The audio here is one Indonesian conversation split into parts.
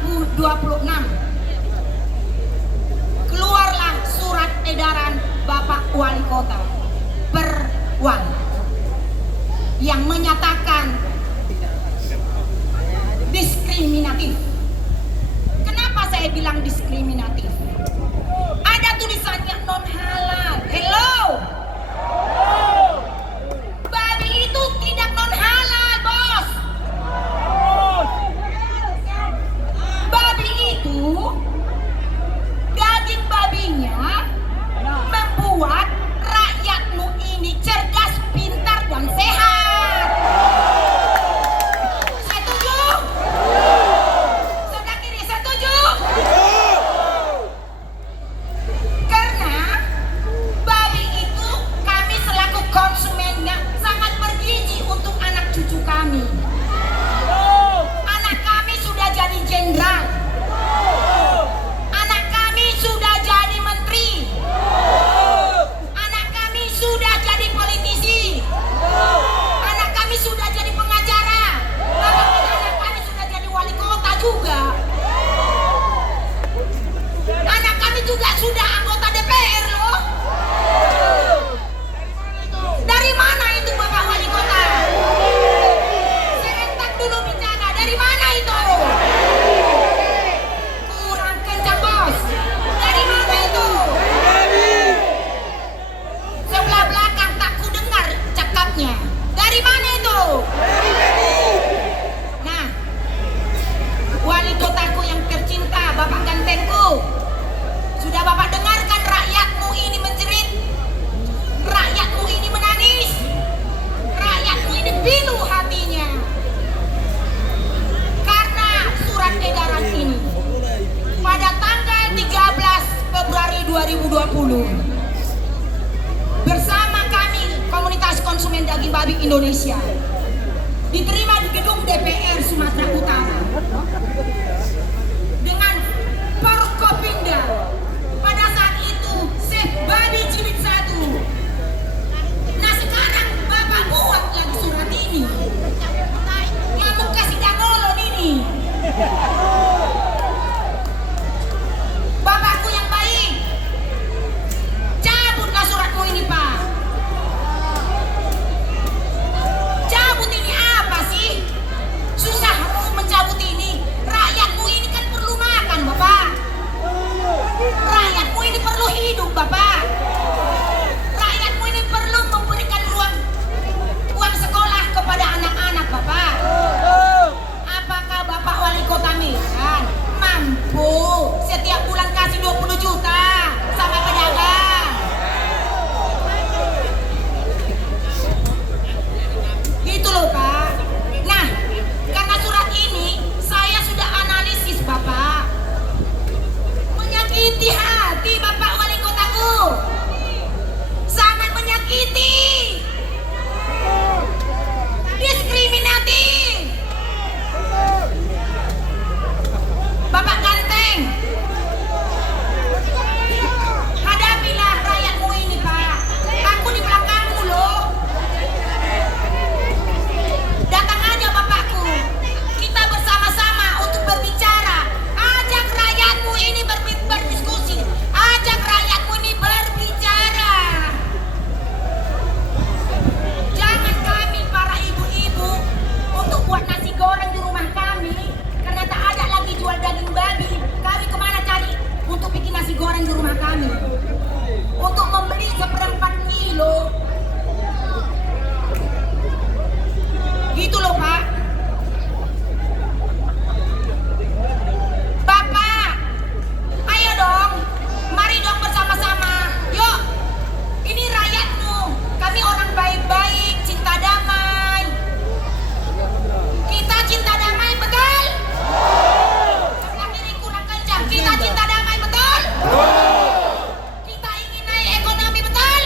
2026 keluarlah surat edaran Bapak Wali Kota per 1 yang menyatakan diskriminatif. Kenapa saya bilang diskriminatif? Ada tulisannya non halal. Hello. Babi itu tidak non halal, bos. Babi itu daging babinya membuat rakyatmu ini cerdas, pintar dan sehat. Setuju? Sebelah kiri setuju? Karena babi itu kami selaku konsumennya sangat bergizi untuk anak cucu kami. Anak kami sudah jadi jenderal. Anak kami sudah jadi menteri. Anak kami sudah jadi politisi. Anak kami sudah jadi pengacara. Bahkan anak kami sudah jadi wali kota juga. Anak kami juga sudah anggota DPR loh. Dari mana itu Bapak Wali Kota? Serentak dulu bicara. Dari mana itu? Kurang kencang bos. Dari mana itu? Sebelah belakang tak ku dengar cakapnya. Dari mana itu? Nah, wali kotaku yang tercinta, Bapak gantengku, sudah Bapak dengarkan rakyatmu ini menjerit, rakyatmu ini menangis, rakyatmu ini pilu hatinya karena surat edaran ini pada tanggal 13 Februari 2020 bersama kami komunitas konsumen daging babi Indonesia diterima di gedung DPR Sumatera Utara dengan Forkopimda. Pada saat itu Sep Babi Jilid 1. Nah sekarang Bapak buat lagi surat ini. Kamu kasih dangolon ini. Bapakku yang baik, cabutlah suratmu ini Pak. Cabut ini apa sih? Susahmu mencabut ini. Rakyatmu ini kan perlu makan Bapak. Rakyatmu ini perlu hidup Bapak. Rakyatmu ini perlu memberikan uang sekolah kepada anak-anak Bapak. Apakah Bapak Wali Kota Medan mampu setiap bulan kasih 20 juta sama pedagang? Gitu loh Pak. Nah, karena surat ini saya sudah analisis Bapak. Menyakiti hati Bapak Wali Kotaku. Sangat menyakiti. Diskriminatif. Bapak ganteng, hadapilah rakyatmu ini Pak. Aku di belakangmu loh. Datang aja Bapakku. Kita bersama-sama untuk berbicara. Ajak rakyatmu ini berdiskusi. Ajak rakyatmu ini berbicara. Jangan kami para ibu-ibu untuk buat nasi goreng di rumah kami karena tak ada lagi jual daging babi. Kami kemana cari untuk bikin nasi goreng di rumah kami? Untuk membeli 1/4 kilo. Gitu loh Pak. Bapak, ayo dong, mari dong bersama-sama. Yuk, ini rakyatmu. Kami orang baik-baik, cinta damai. Kita cinta damai, betul? Sebelah kiri kurang kencang. Kita cinta damai, betul? Kita ingin naik ekonomi, betul?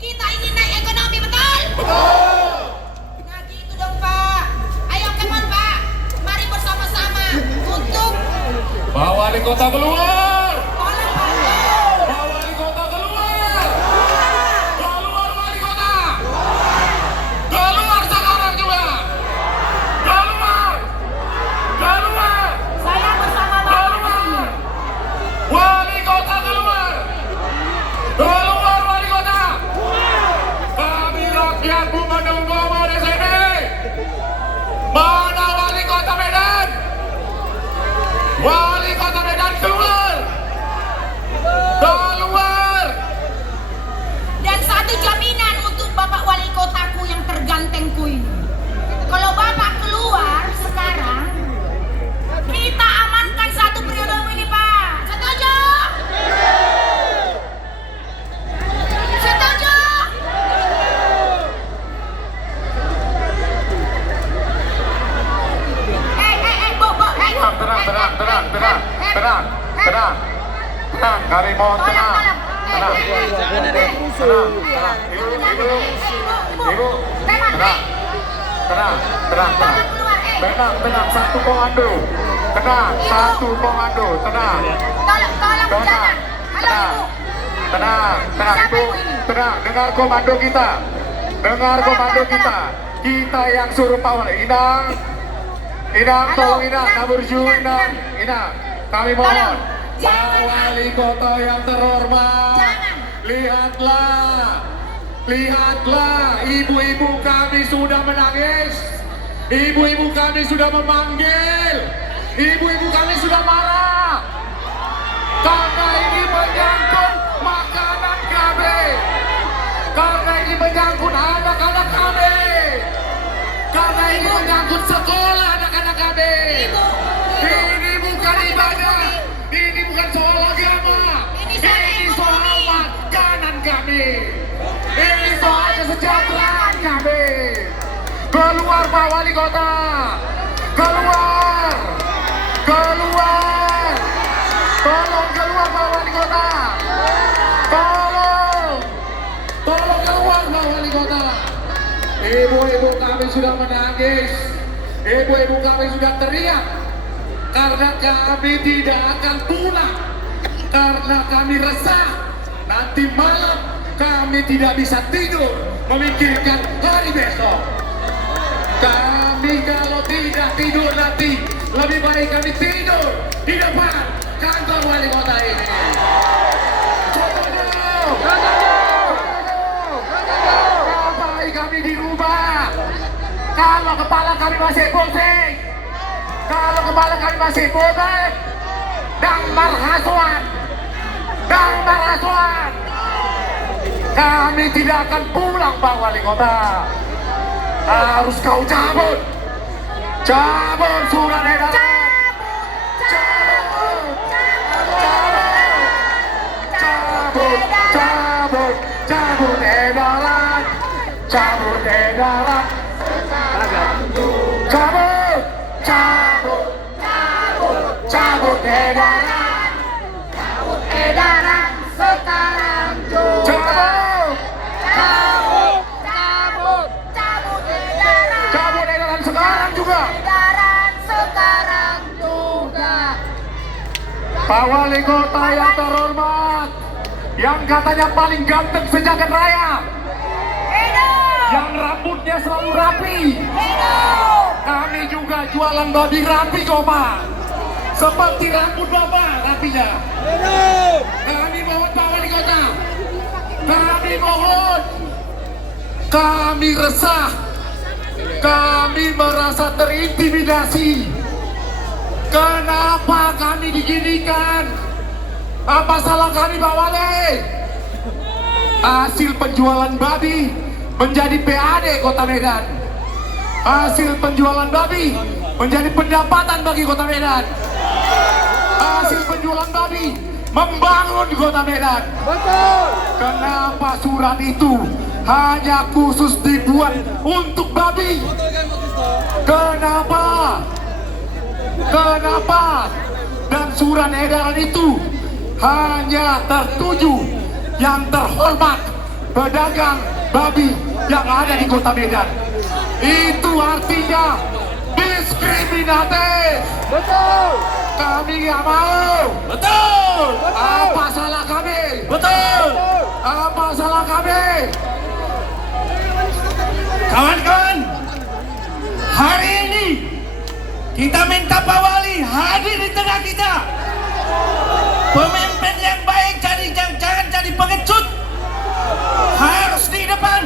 Kita ingin naik ekonomi, betul? Nah gitu dong Pak. Ayo come on Pak. Mari bersama-sama untuk Pak Wali Kota keluar! tolong Pak. Pak Wali Kota keluar! Keluar Wali Kota! Keluar sekarang juga! Keluar! Keluar! Wali Kota Medan keluar! Keluar! Dan satu jaminan untuk Bapak Wali Kotaku yang tergantengku ini. Kalau Bapak keluar sekarang, kita amankan satu periode ini, Pak. Setuju? Setuju? Tenang. Kami mohon tenang. Tenang. Ibu. Tenang. Satu komando. Tenang. Tolong jangan. Halo, Ibu. Tenang, Siapa Ibu. Ibu ini? Tenang, dengar komando kita. Kita yang suruh Pak Wali. Inang, tolong Inang, Taburju, Inang. Kami mohon. Tolong, Pak jangan. Wali Kota yang terhormat. Jangan. Lihatlah, ibu-ibu kami sudah menangis. Ibu-ibu kami sudah memanggil. Ibu-ibu kami sudah marah. Karena ini menyangkut makanan kami. Karena ini menyangkut anak-anak kami. Karena ini menyangkut sekolah anak-anak kami. Ini bukan ibadah. Ini bukan soal agama. Ini soal makanan kami. Ini soal kesejahteraan kami. Keluar Pak Wali Kota. Keluar. Tolong keluar Pak Wali Kota. Tolong keluar Pak Wali Kota. Ibu-ibu kami sudah menangis. Ibu-ibu kami sudah teriak. Karena kami tidak akan pulang. Karena kami resah. Nanti malam kami tidak bisa tidur memikirkan hari besok. Kami kalau tidak tidur nanti lebih baik kami tidur di depan kantor wali kota ini. Kenapa kami dirubah? Kalau kepala kami masih pusing, dan marhasuan, kami tidak akan pulang Pak Wali Kota. Harus kau cabut surat edaran. Cabut edaran. Sekarang juga. Cabut edaran sekarang juga. Pak Wali Kota yang terhormat, yang katanya paling ganteng sejagat raya, yang rambutnya selalu rapi. Kami juga jualan babi rapi kok Pak, seperti rambut Bapak rapinya. Kami mohon Pak Wali Kota, kami mohon. Kami resah, kami merasa terintimidasi. Kenapa kami diginikan? Apa salah kami Pak Wali? Hasil penjualan babi menjadi PAD Kota Medan. Hasil penjualan babi menjadi pendapatan bagi Kota Medan. Hasil penjualan babi membangun Kota Medan. Betul. Kenapa surat itu hanya khusus dibuat untuk babi? Kenapa? Dan surat edaran itu hanya tertuju yang terhormat pedagang babi yang ada di Kota Medan. Itu artinya diskriminatif. Betul. Kami nggak mau. Betul. Apa salah kami? Betul. Apa salah kami? Kawan-kawan, hari ini kita minta Pak Wali hadir di tengah kita. Pemimpin yang baik jangan jadi pengecut. Harus di depan.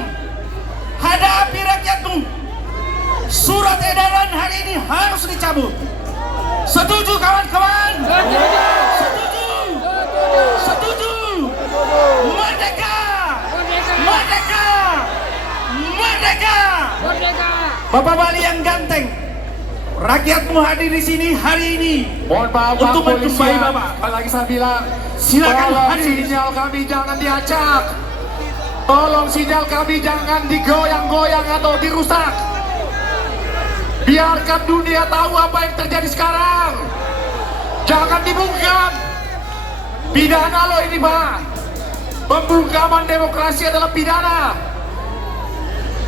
Hadapi rakyatmu. Surat edaran hari ini harus dicabut. Setuju kawan-kawan? Setuju. Setuju. Merdeka. Merdeka. Merdeka. Bapak Wali yang ganteng, rakyatmu hadir di sini hari ini. Mohon maaf Pak Untuk menjumpai Polisian. Bapak. Sekali lagi saya bilang, Silakan tolong hadir. sinyal kami jangan diacak. Tolong sinyal kami jangan digoyang-goyang atau dirusak. Biarkan dunia tahu apa yang terjadi sekarang. Jangan dibungkam. Pidana loh ini Pak. Pembungkaman demokrasi adalah pidana.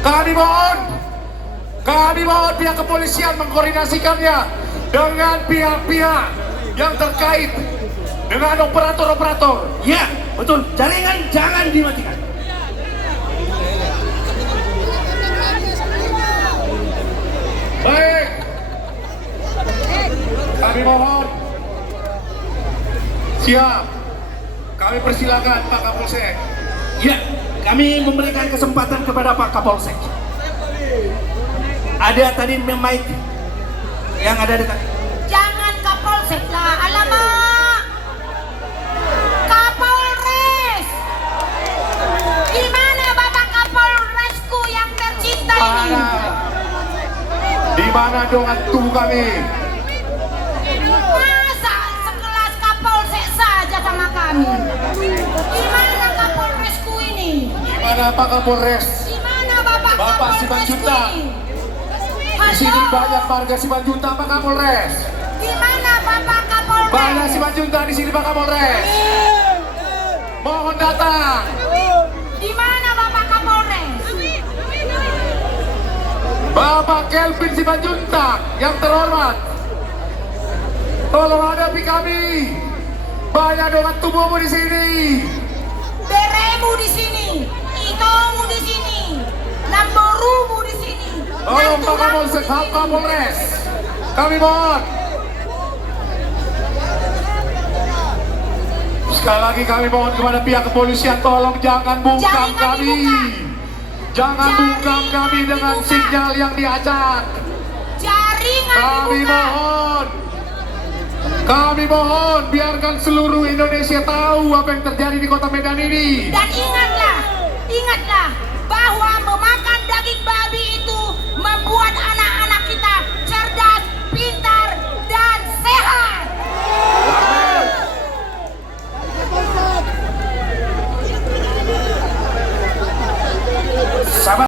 Kami mohon pihak kepolisian mengkoordinasikannya dengan pihak-pihak yang terkait dengan operator-operator. Ya, betul. Jaringan jangan dimatikan. Baik. Kami mohon. Siap. Kami persilakan Pak Kapolsek. Ya, kami memberikan kesempatan kepada Pak Kapolsek. Ada tadi mic yang ada di Jangan Kapolsek lah, alamak. Kapolres. Gimana Bapak Kapolresku yang tercinta ini? Di mana dongan tubuh kami? Masa sekelas Kapolsek saja sama kami? Gimana Kapolresku ini? Di mana Pak Kapolres? Gimana Bapak Bapak Kapolresku Simanjunta. ini? Di sini Halo? banyak warga Simanjunta Pak Kapolres. Gimana Bapak Kapolres? Banyak Simanjunta di sini Pak Kapolres. Mohon datang. Di mana Bapak Kapolres? Bapak Kelvin Simanjunta yang terhormat. Tolong hadapi kami. Banyak dongan tubuhmu di sini. Beremu di sini, itomu di sini, lamborumu di sini. Tolong Pak Kapolsek, Pak Kapolres. Kami mohon. Sekali lagi kami mohon kepada pihak kepolisian, tolong jangan bungkam Jaringan kami. dibuka. Jangan Jaringan bungkam kami dengan dibuka. sinyal yang diacak. Jaringan Kami dibuka. mohon. Kami mohon biarkan seluruh Indonesia tahu apa yang terjadi di kota Medan ini. Dan ingatlah bahwa memakan daging babi itu